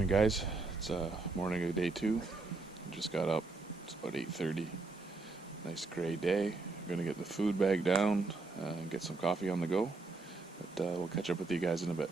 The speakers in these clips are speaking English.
Morning, guys. It's morning of day 2. Just got up. It's about 8:30. Nice gray day. Gonna get the food bag down and get some coffee on the go. But we'll catch up with you guys in a bit.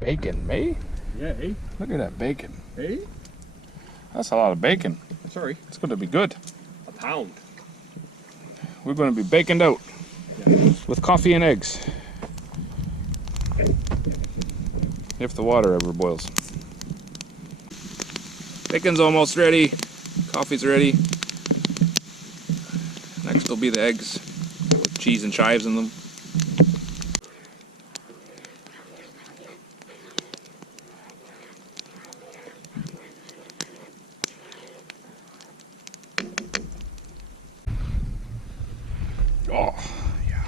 Bacon, May? Yeah, hey? Look at that bacon. Hey? That's a lot of bacon. Sorry. It's going to be good. A pound. We're going to be baconed out with coffee and eggs. If the water ever boils. Bacon's almost ready. Coffee's ready. Next will be the eggs with cheese and chives in them. Oh, yeah.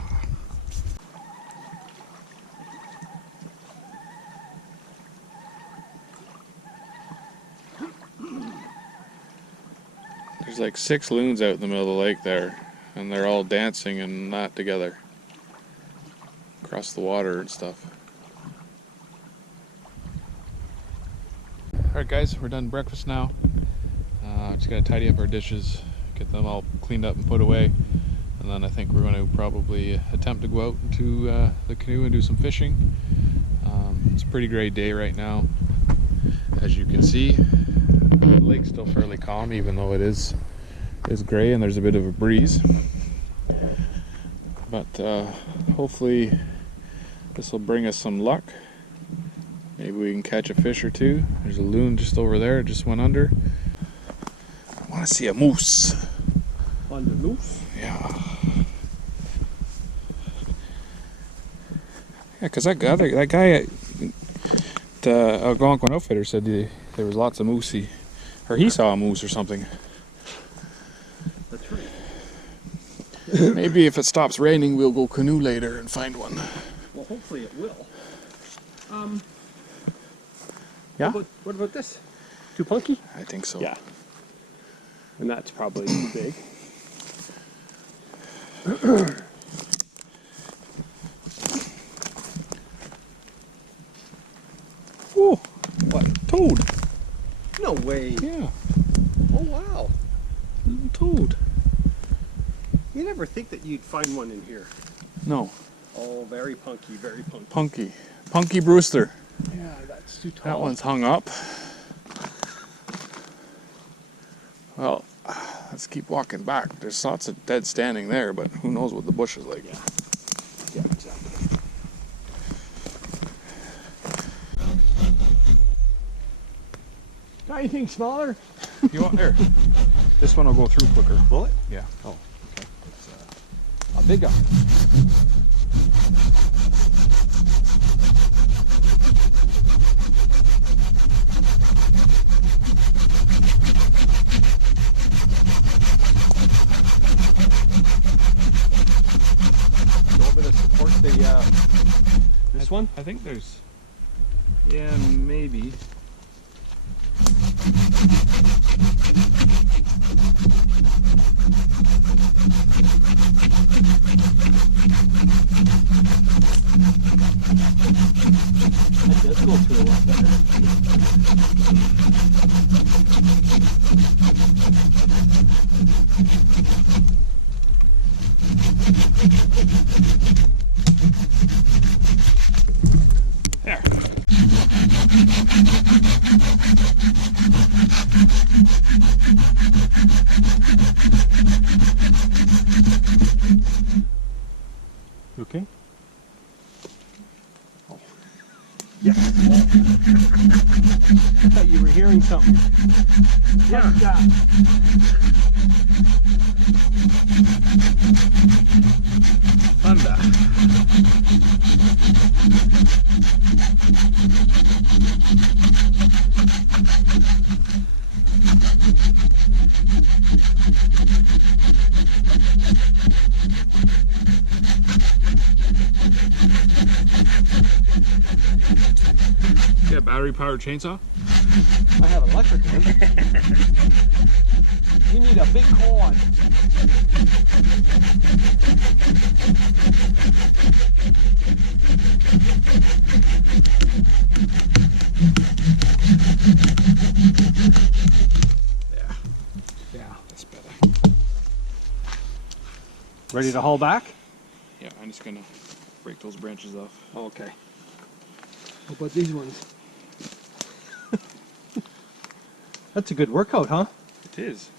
There's like 6 loons out in the middle of the lake there, and they're all dancing and not together across the water and stuff. Alright guys, we're done breakfast now. Just gotta tidy up our dishes, get them all cleaned up and put away. And then I think we're going to probably attempt to go out into the canoe and do some fishing. It's a pretty great day right now, as you can see. The lake's still fairly calm, even though it's gray and there's a bit of a breeze. But hopefully this will bring us some luck. Maybe we can catch a fish or two. There's a loon just over there, it just went under. I want to see a moose. On the loose? Yeah. Yeah, because that guy at the Algonquin outfitter said there was lots of moose. Or he saw a moose or something. That's right. Maybe if it stops raining, we'll go canoe later and find one. Well, hopefully it will. Yeah? What about this? Too punky? I think so. Yeah. And that's probably too big. Oh, What? toad. No way. Yeah, Oh, wow. little toad. You never think that you'd find one in here. No, Oh, very punky, very punky. Punky. Punky Brewster. Yeah, that's too tall. That one's hung up. Well, let's keep walking back. There's lots of dead standing there, but who knows what the bush is like. Yeah. Yeah, exactly. Got anything smaller? You want there? This one will go through quicker. Will it? Yeah. Oh, okay. It's a big one. A little bit of support the this one. I think there's. Yeah, maybe. That does go through a lot better. There. Okay. Oh. Yeah. I thought you were hearing something. Yeah. Thunder. Yeah, battery-powered chainsaw. I have electric one. You need a big cord. Yeah, that's better. Ready to haul back? Yeah, I'm just gonna break those branches off. Oh, okay. How about these ones? That's a good workout, huh? It is.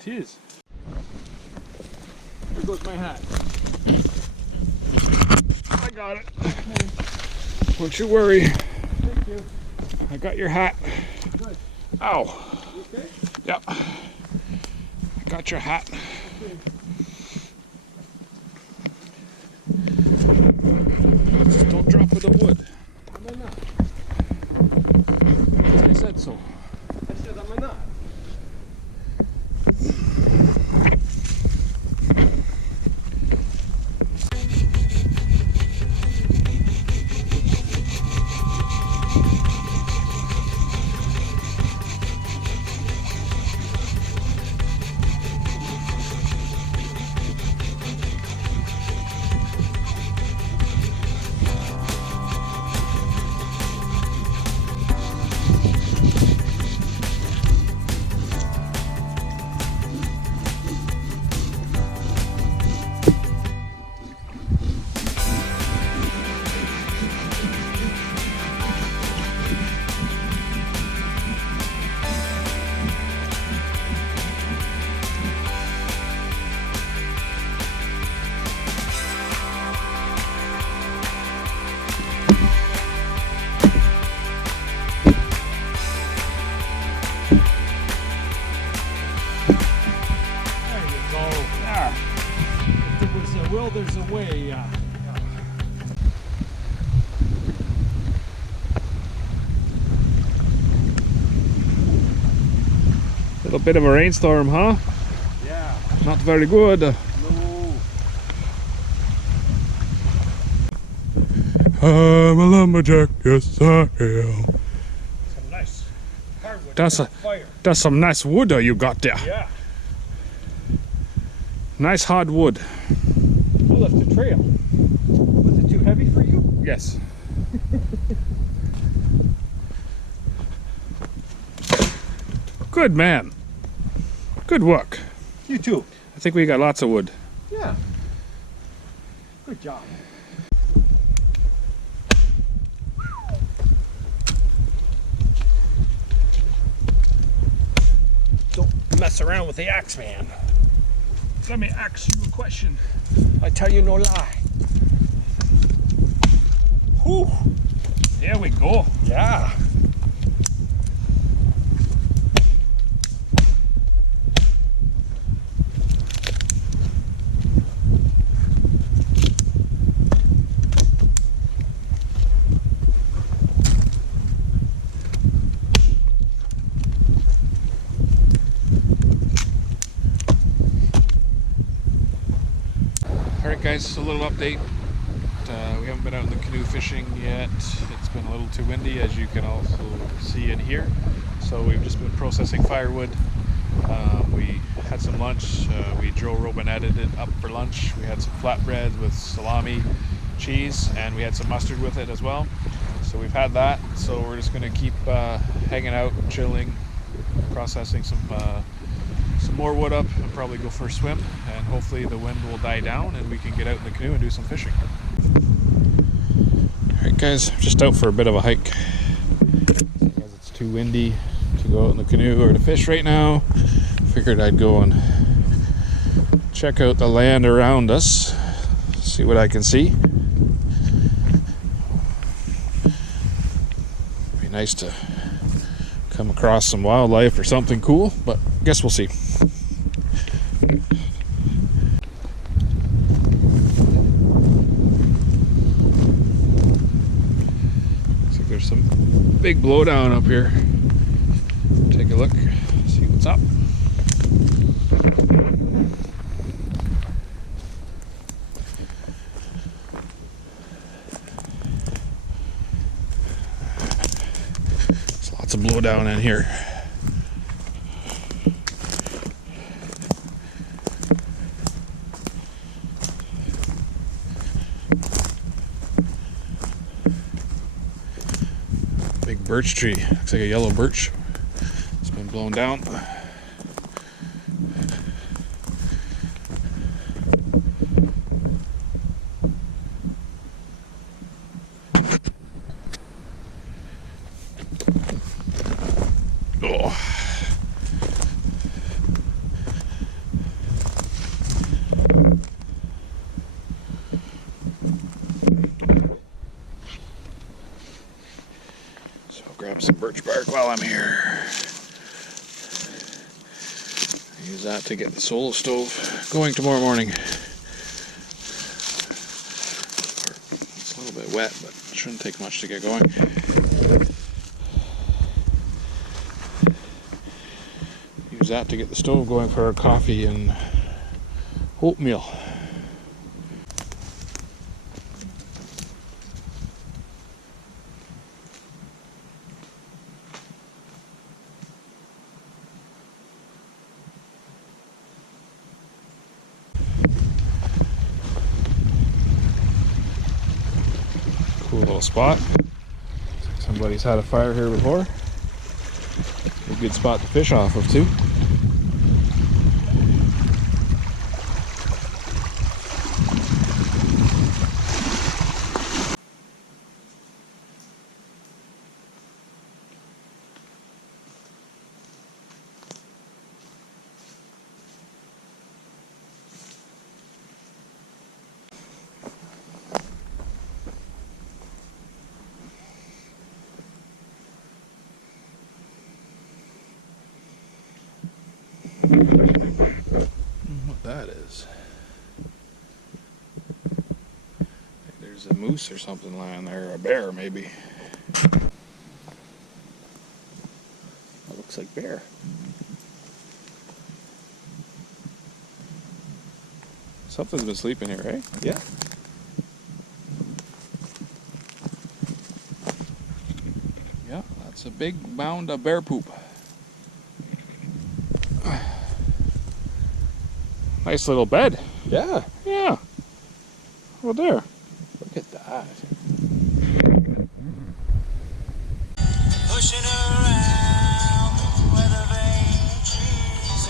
It is. There goes my hat. I got it. Don't you worry. Thank you. I got your hat. Good. Ow. You okay? Yep. I got your hat. Okay. Just don't drop with the wood. Am I not? I said so. I said, am I not? Well, there's a way. Little bit of a rainstorm, huh? Yeah. Not very good. No. I'm a lumberjack, yes I am. Some nice hardwood. Fire. That's some nice wood you got there. Yeah. Nice hard wood. You left a trail. Was it too heavy for you? Yes. Good man. Good work. You too. I think we got lots of wood. Yeah. Good job. mess around with the axe, man. Let me ask you a question. I tell you no lie. Whew. There we go. Yeah. Alright guys, a little update. We haven't been out in the canoe fishing yet. It's been a little too windy, as you can also see and hear. So we've just been processing firewood. We had some lunch. We Joe Robinetted it up for lunch. We had some flatbreads with salami, cheese, and we had some mustard with it as well. So we've had that. So we're just going to keep hanging out, chilling, processing some more wood up, and probably go for a swim, and hopefully the wind will die down and we can get out in the canoe and do some fishing. Alright guys, just out for a bit of a hike because it's too windy to go out in the canoe or to fish right now. Figured I'd go and check out the land around us, see what I can see. Be nice to come across some wildlife or something cool, but I guess we'll see. Looks like there's some big blowdown up here. Take a look, see what's up. There's lots of blowdown in here. Big birch tree, looks like a yellow birch. It's been blown down. Oh. So I'll grab some birch bark while I'm here. Use that to get the solo stove going tomorrow morning. It's a little bit wet, but it shouldn't take much to get going. Use that to get the stove going for our coffee and oatmeal. Cool little spot. Somebody's had a fire here before. A good spot to fish off of too. What that is. There's a moose or something lying there, a bear maybe. That looks like bear. Something's been sleeping here, right? Yeah. Yeah, that's a big mound of bear poop. Nice little bed. Yeah. Yeah. Well, there. Look at that. Pushing around where the vain trees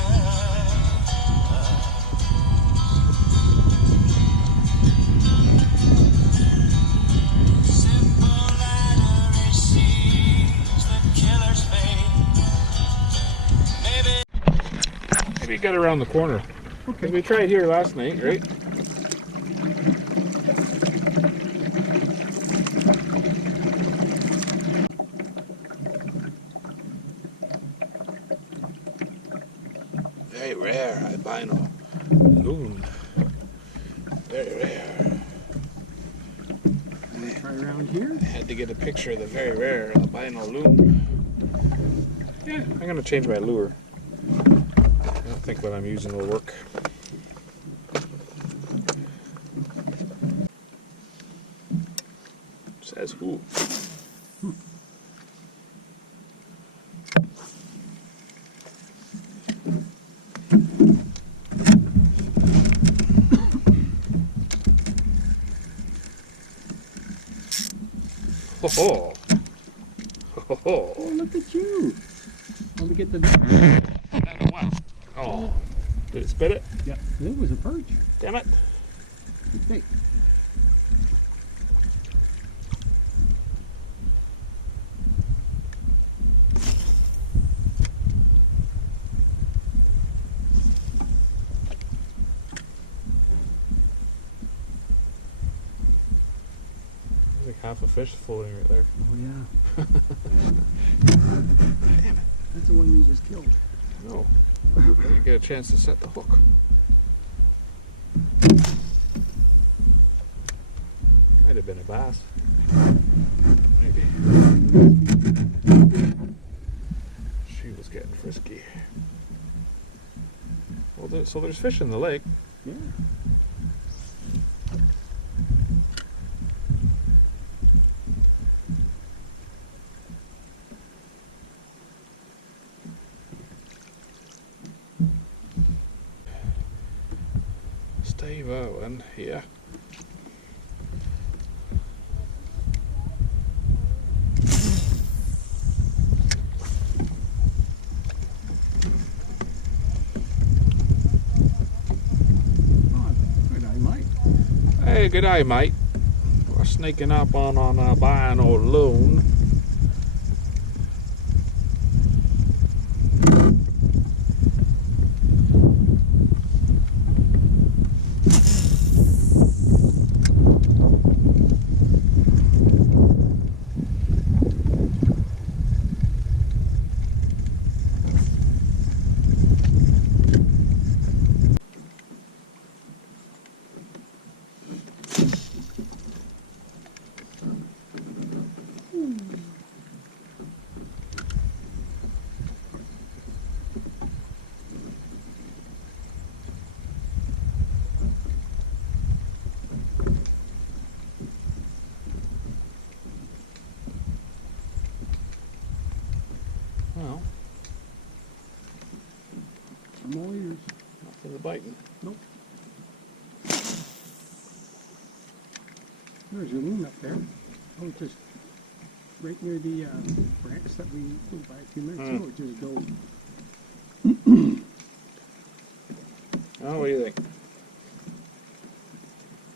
simple ladder receives the killer's fate. Maybe get around the corner. Okay. We tried here last night, right? Very rare albino loon. Very rare. Wanna try around here? I had to get a picture of the very rare albino loon. Yeah, I'm gonna change my lure. I don't think what I'm using will work. Says who? Ho ho! Ho ho! Oh, look at you. Let me get the... Oh, did it spit it? Yeah, it was a perch. Damn it! Good thing. There's like half a fish floating right there. Oh, yeah. Damn it. That's the one you just killed. No. I didn't get a chance to set the hook. Might have been a bass. Maybe. She was getting frisky. Well, so there's fish in the lake. Yeah. Steve Owen here. Oh, good eye, Mike. Hey, good day, mate. We're sneaking up on a albino loon. Well, I'm all ears. nothing biting. Nope. There's a loon up there. Oh, just right near the branch that we went by a few minutes ago. Just go. Oh, what do you think?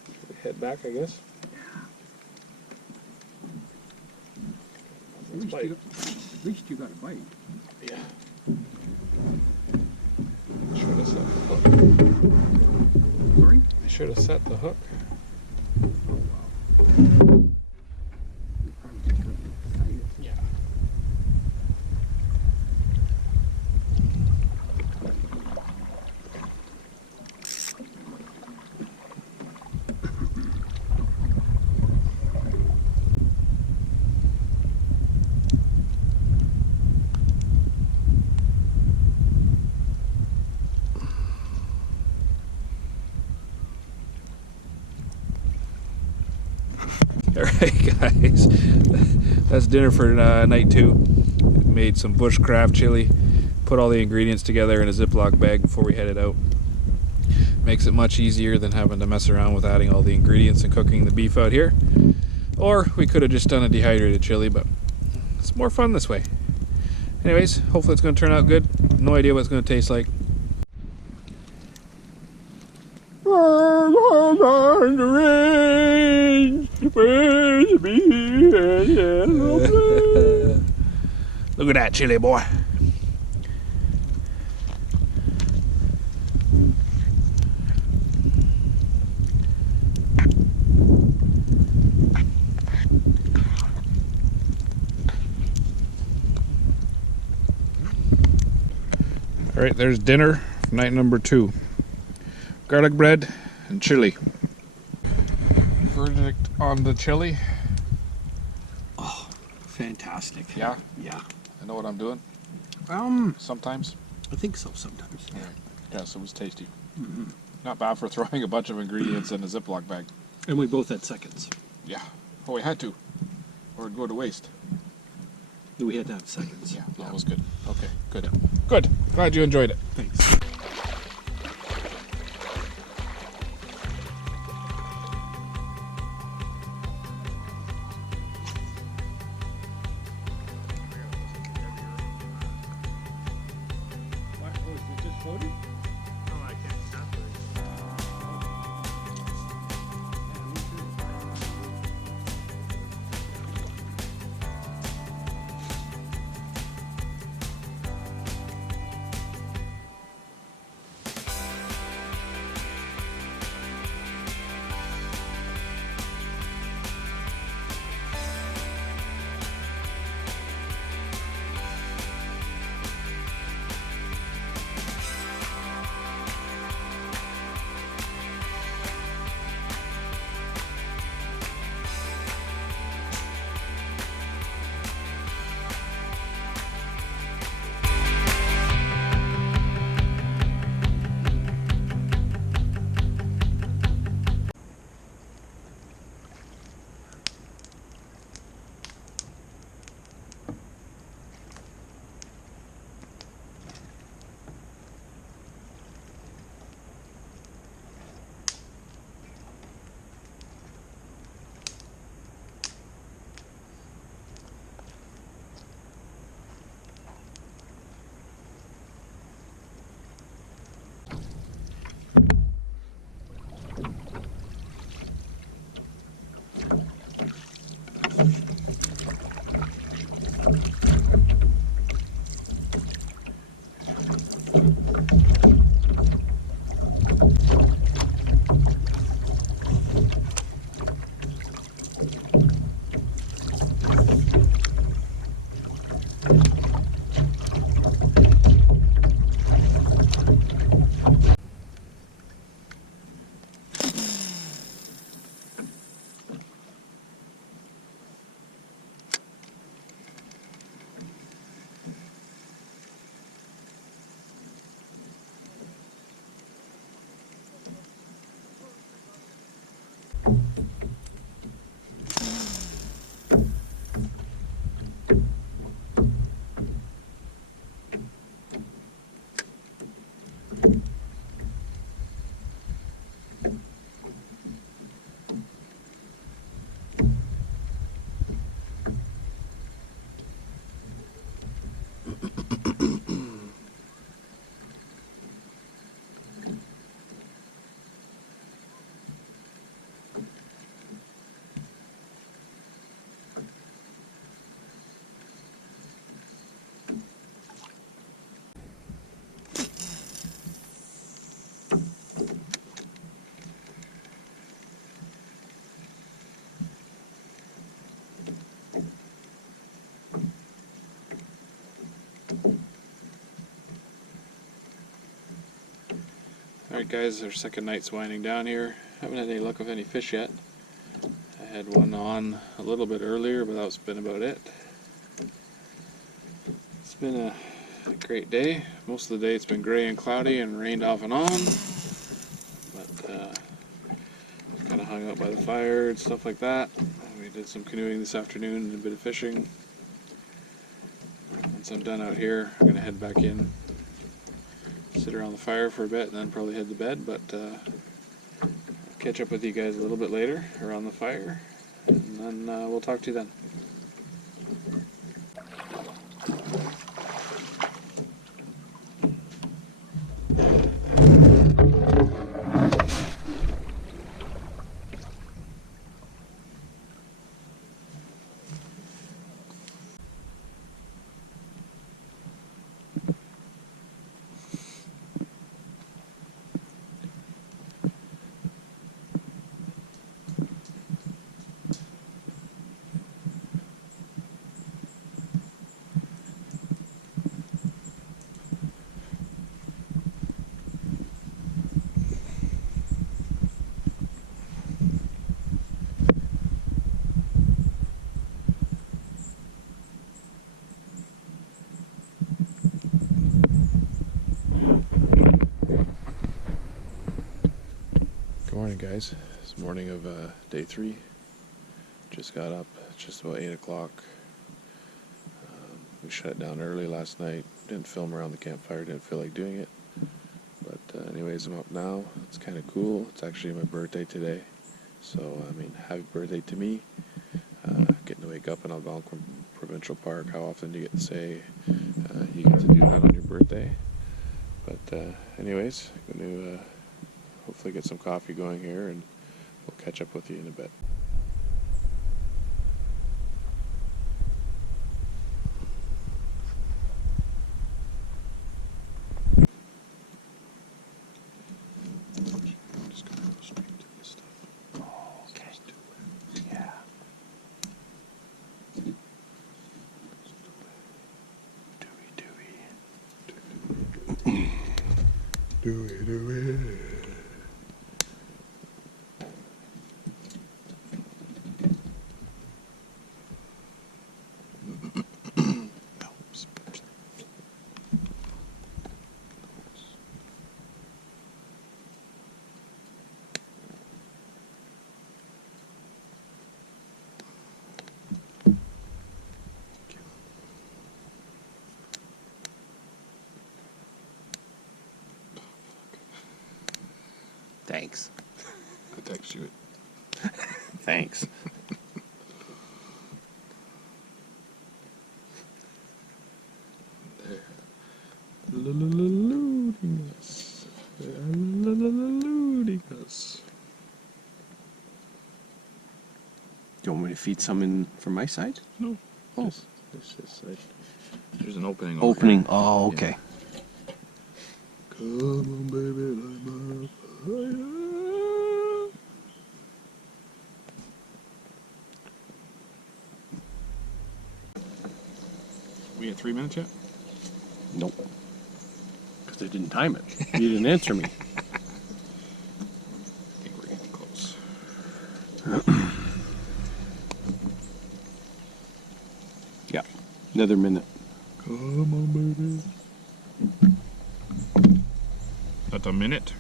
Should we head back, I guess? At least you got a bite. Yeah. Should have set the hook. Sorry? I should have set the hook. Oh, wow. You probably just got excited. Yeah. Alright guys, that's dinner for night 2. Made some bushcraft chili, put all the ingredients together in a Ziploc bag before we headed out. Makes it much easier than having to mess around with adding all the ingredients and cooking the beef out here. Or we could have just done a dehydrated chili, but it's more fun this way. Anyways, hopefully it's going to turn out good. No idea what it's going to taste like. Look at that chili, boy. All right, there's dinner, night number 2. Garlic bread and chili. Verdict on the chili? Fantastic. Yeah, Yeah. I know what I'm doing. Sometimes. I think so sometimes. All right. Yes, it was tasty. Not bad for throwing a bunch of ingredients in a Ziploc bag. And we both had seconds. Yeah. Oh, we had to, or it'd go to waste. We had to have seconds. Yeah, that was good. Okay, good. Good. Glad you enjoyed it. Thanks. Alright guys, our second night's winding down here. Haven't had any luck with any fish yet. I had one on a little bit earlier, but that's been about it. It's been a great day. Most of the day it's been gray and cloudy and rained off and on. But kind of hung out by the fire and stuff like that. We did some canoeing this afternoon and a bit of fishing. Once I'm done out here, I'm going to head back in, sit around the fire for a bit, and then probably head to bed. But I'll catch up with you guys a little bit later around the fire, and then we'll talk to you then. guys. It's morning of day 3. Just got up. It's just about 8 o'clock. We shut down early last night. Didn't film around the campfire. Didn't feel like doing it. But anyways, I'm up now. It's kind of cool. It's actually my birthday today. So, I mean, happy birthday to me. Getting to wake up in Algonquin Provincial Park. How often do you get to say you get to do that on your birthday? But anyways, I'm going to hopefully get some coffee going here, and we'll catch up with you in a bit. I'm just going to go straight to this stuff. Oh, okay. Yeah. Dewey. Thanks. I text you it. Thanks. There. Loading us. Loading us. Do you want me to feed some in from my side? No. Oh. This side. There's an opening. over Opening. here. Oh, okay. Come on, baby, light my fire. We at 3 minutes yet? Nope. Because I didn't time it. You didn't answer me. I think we're getting close. Yeah. Another minute. Come on, baby. That's a minute.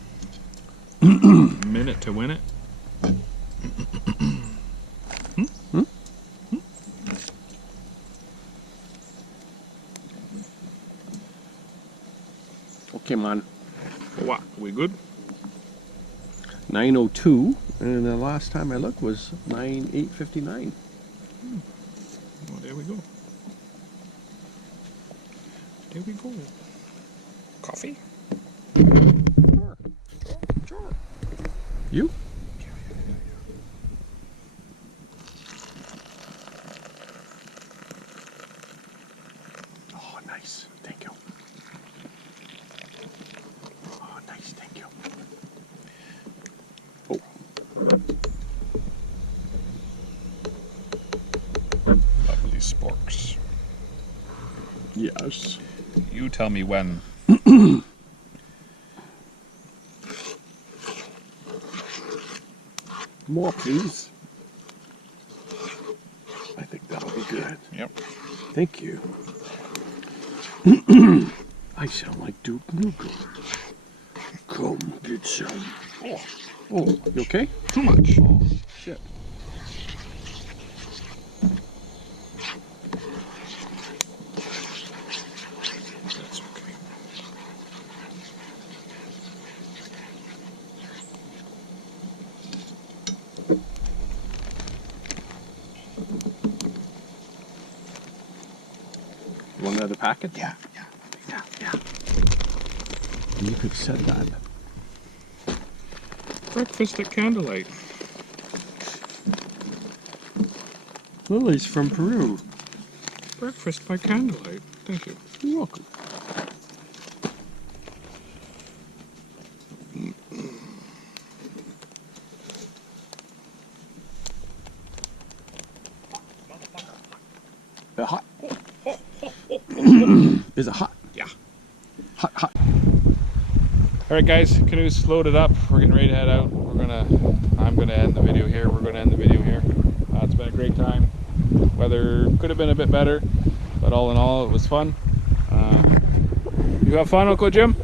Minute to win it. Okay, man. What? We good? 9:02, and the last time I looked was 8:59. Well, there we go. There we go. Coffee? Sure. You? Oh, nice. Thank you. Oh, nice. Thank you. Oh. Lovely sporks. Yes. You tell me when. More, please. I think that'll be good. Yep. Thank you. I sound like Duke Nukem. Come get some. Oh, you okay? Too much. Oh, shit. That's okay. You want another packet? Yeah. You could have said that. Breakfast at candlelight. Lily's from Peru. Breakfast by candlelight. Thank you. You're welcome. Hot. Is it hot? Yeah. Hot. All right, guys. Canoe's loaded up. We're getting ready to head out. I'm gonna end the video here. We're gonna end the video here. It's been a great time. Weather could have been a bit better, but all in all, it was fun. You have fun, Uncle Jim?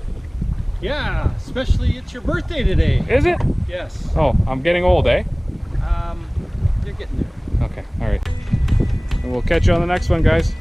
Yeah, especially it's your birthday today. Is it? Yes. Oh, I'm getting old, eh? You're getting there. Okay, all right. And we'll catch you on the next one, guys.